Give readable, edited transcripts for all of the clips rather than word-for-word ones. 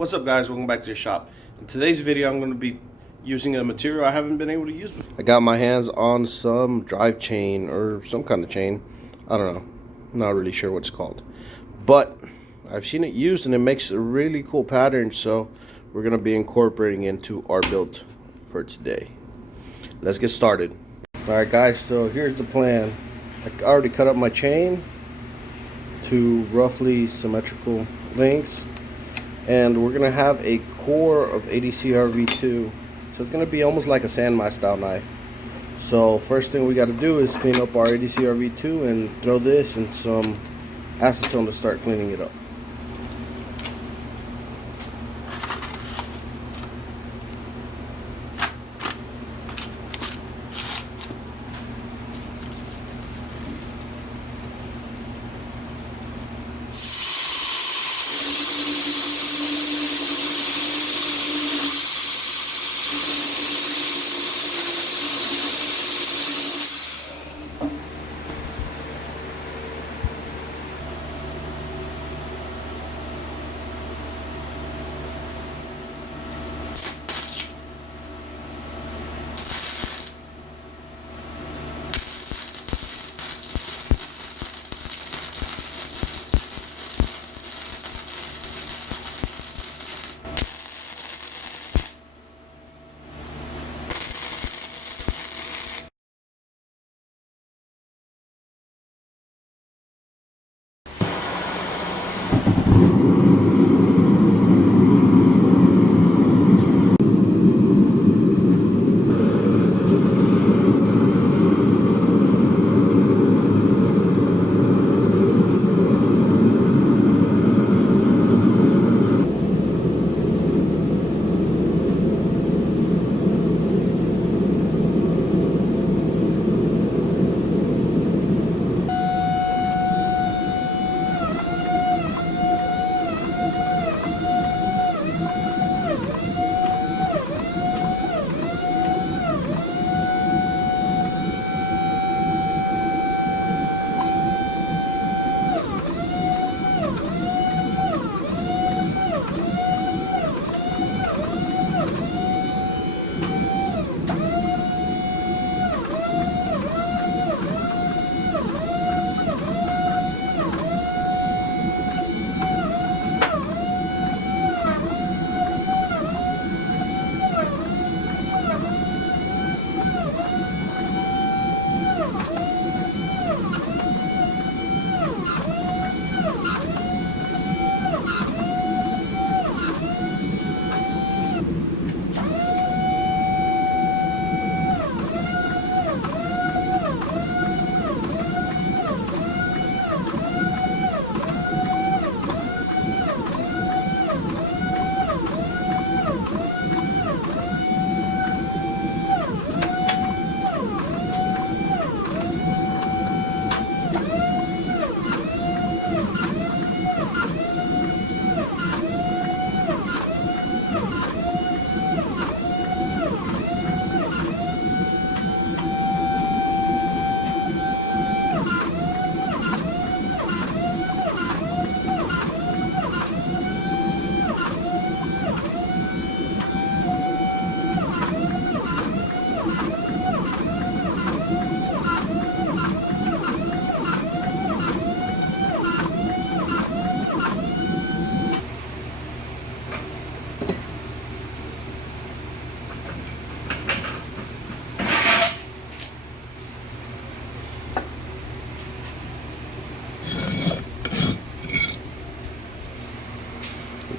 What's up, guys? Welcome back to the shop. In today's video, I'm going to be using a material I haven't been able to use before. I got my hands on some drive chain or some kind of chain. I don't know. I'm not really sure what it's called. But I've seen it used and it makes a really cool pattern, so we're going to be incorporating into our build for today. Let's get started. Alright guys, so here's the plan. I already cut up my chain to roughly symmetrical lengths. And we're gonna have a core of ADCRV2, so it's gonna be almost like a sandmine style knife. So first thing we got to do is clean up our ADCRV2 and throw this in some acetone to start cleaning it up.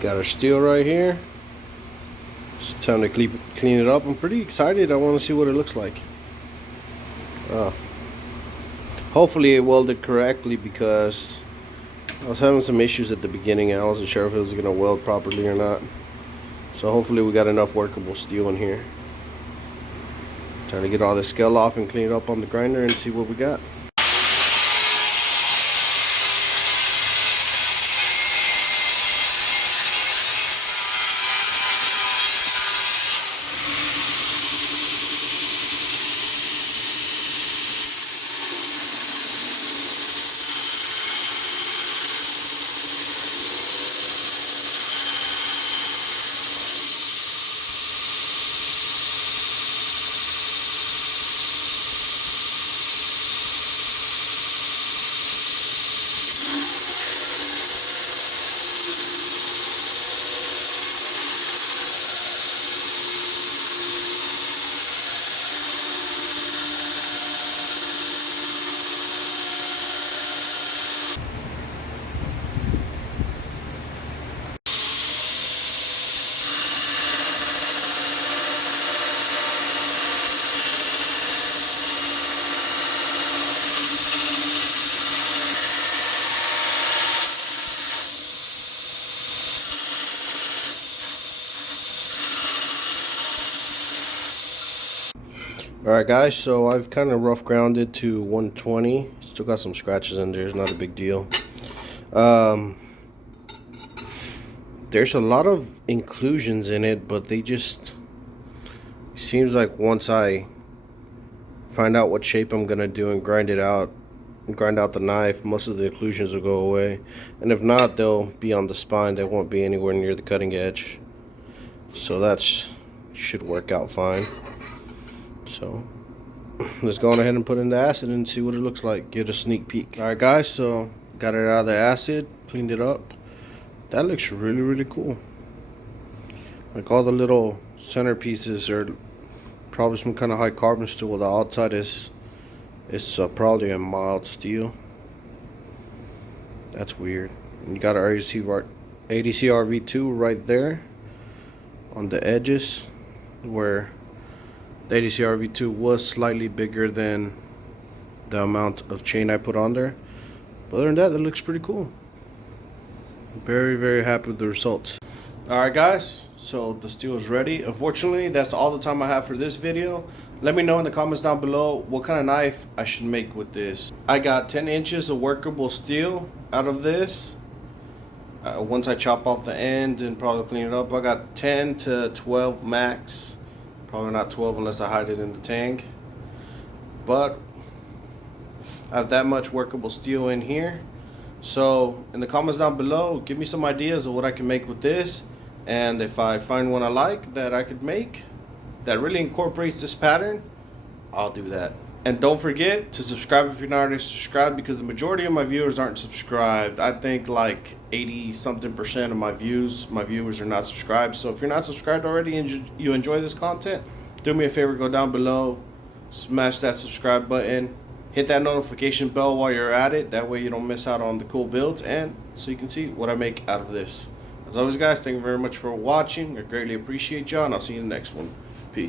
Got our steel right here. It's time to clean it up. I'm pretty excited. I want to see what it looks like. Hopefully it welded correctly, because I was having some issues at the beginning and I wasn't sure if it was going to weld properly or not. So hopefully we got enough workable steel in here. Trying to get all this scale off and clean it up on the grinder and see what we got. Alright guys, so I've kind of rough grounded to 120. Still got some scratches in there, it's not a big deal. There's a lot of inclusions in it, but they just, it seems like once I find out what shape I'm gonna do and grind it out and grind out the knife, most of the occlusions will go away, and if not, they'll be on the spine. They won't be anywhere near the cutting edge, so that should work out fine. So let's go on ahead and put in the acid and see what it looks like, get a sneak peek. Alright guys, so got it out of the acid, cleaned it up. That looks really cool. Like all the little centerpieces are probably some kind of high carbon steel. The outside is probably a mild steel. That's weird. And you got an ADC RV2 right there on the edges, where the ADC RV2 was slightly bigger than the amount of chain I put on there. But other than that, it looks pretty cool. Very happy with the results. Alright guys, so the steel is ready. Unfortunately, that's all the time I have for this video. Let me know in the comments down below what kind of knife I should make with this. I got 10 inches of workable steel out of this. Once I chop off the end and probably clean it up, I got 10 to 12 max. Probably not 12 unless I hide it in the tank. But I have that much workable steel in here. So in the comments down below, give me some ideas of what I can make with this, and if I find one I like that I could make that really incorporates this pattern, I'll do that. And don't forget to subscribe if you're not already subscribed, because the majority of my viewers aren't subscribed. I think like 80-something% of my viewers are not subscribed. So if you're not subscribed already and you enjoy this content, do me a favor, go down below, smash that subscribe button. Hit that notification bell while you're at it. That way you don't miss out on the cool builds, and so you can see what I make out of this. As always guys, thank you very much for watching. I greatly appreciate y'all, and I'll see you in the next one.